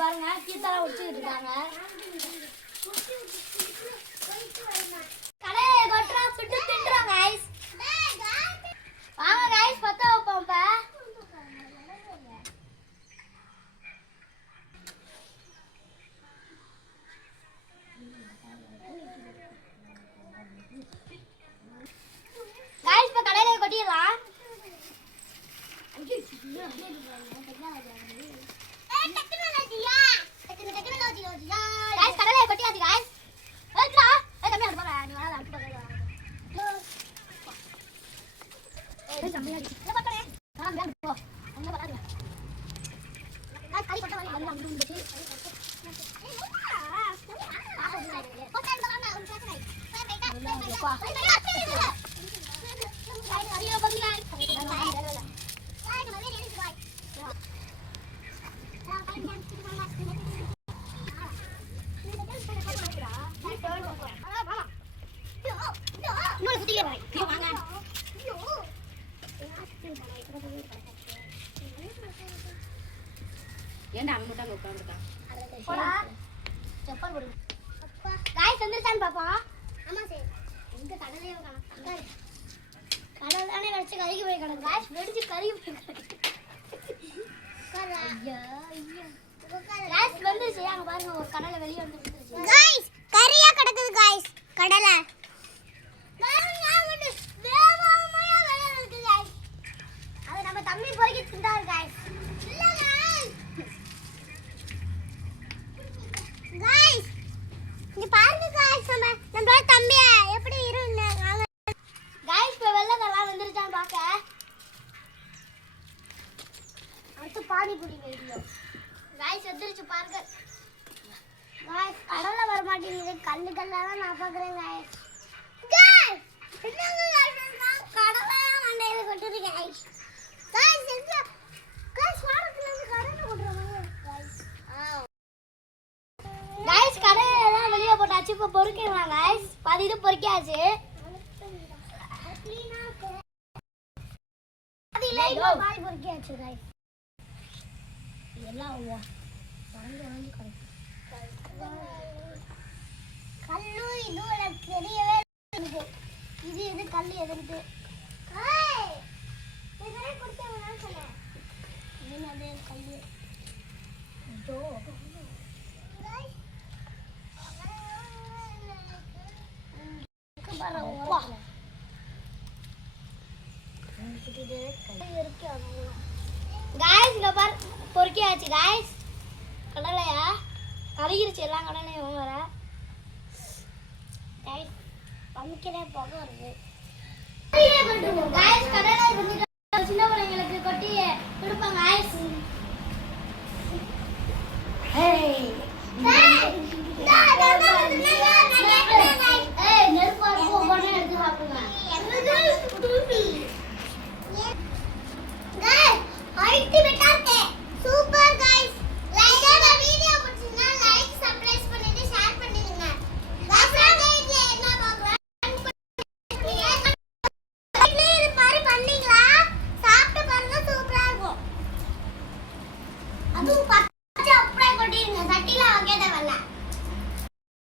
பாருங்க கீத்தாலாம் உடிச்சிட்டு இருக்காங்க. கடையில கொட்டுறா சுட்டு தின்றாங்க गाइस. வாங்க गाइस பத்த வைப்போம் பா. गाइस இப்ப கடையில கொட்டிடலாம். गाइस கடலையை கொட்டியாச்சு गाइस. ஏய்டா தம்பி அட போங்க நீ வாடா அட போங்க. ஏய் தம்பி என்ன பண்றே? நான் வேற போ. அங்க வராதீங்க. गाइस கறி கொட்ட வாங்கி வந்து வந்துச்சு. போட்டேன் தரமா ஒரு கேக்கறே. பா. गाइस கறிய பத்தியா? ஏன்டா அங்க மட்டும் உட்கார்ந்துட்டா போடா செப்பல் போடு அப்பா गाइस வந்துட்டான் பாப்பா ஆமா சரி எங்க கடலையே காணோம் கடல் தானே வெடிச்சு கறிக்கு போய் கிடக்கு गाइस வெடிச்சு கறிக்கு போய் கிடக்கு ஐயா ஐயா गाइस வந்துச்சு அங்க பாருங்க ஒரு கடலை வெளிய வந்துருச்சு गाइस கறியா கிடக்குது गाइस கடலை அது நம்ம தம்பி பொறுக்கி தின்றாரு गाइस இல்ல गाइस நீ பாருங்க गाइस நம்ம தம்பி எப்படி இருந்தாங்க गाइस இப்ப வெள்ளதெல்லாம் வந்துருச்சான்னு பாக்க அடுத்து பானி பூரி வீடியோ गाइस வந்துருச்சு பாருங்க गाइस கடல்ல வர மாட்டேங்குது கல்லு கல்லால நான் பாக்குறேன் गाइस என்னங்க கடல்ல மண்டையில கொட்டுது गाइस எங்க गाइस வாரத்துல இருந்து கடல்ல கொட்டுறாங்க गाइस கடையெல்லாம் வெளிய போட்டாச்சு இப்ப பொறுக்கலாம் गाइस பாதி இது பொறுக்கியாச்சு பாதில இன்னும் பாதி பொறுக்கியாச்சு गाइस எல்லாம் வாங்கி கடை கல்லு இதுல தெரியவே இல்லை இது கல்லு எதுக்கு ஏய் இதெல்லாம் கொடுத்தேன் நான் சொன்னேன் இது அதே கல்லு ஜோ गाइस இங்க பார் பொறுக்கியாச்சு गाइस கடலையா கறியிருச்சு எல்லாம் கடலையும் வர गाइस பம்கிலே போக வருது गाइस கடலை சின்ன பிள்ளைங்களுக்கு கொட்டி கொடுப்பாங்க गाइस ஏய் நெருப்பு போன எடுத்து சாப்பிடுங்க அல்டிமேட் ஆட்டே சூப்பர் गाइस லைக் இந்த வீடியோ பிடிச்சிருந்தா லைக் சப்ஸ்கிரைப் பண்ணிட்டு ஷேர் பண்ணிடுங்க गाइस வீடியோல என்ன பார்க்கறோம் இது மாதிரி பண்ணீங்களா சாப்பிட்டு பாருங்க சூப்பரா இருக்கும் அதுவும்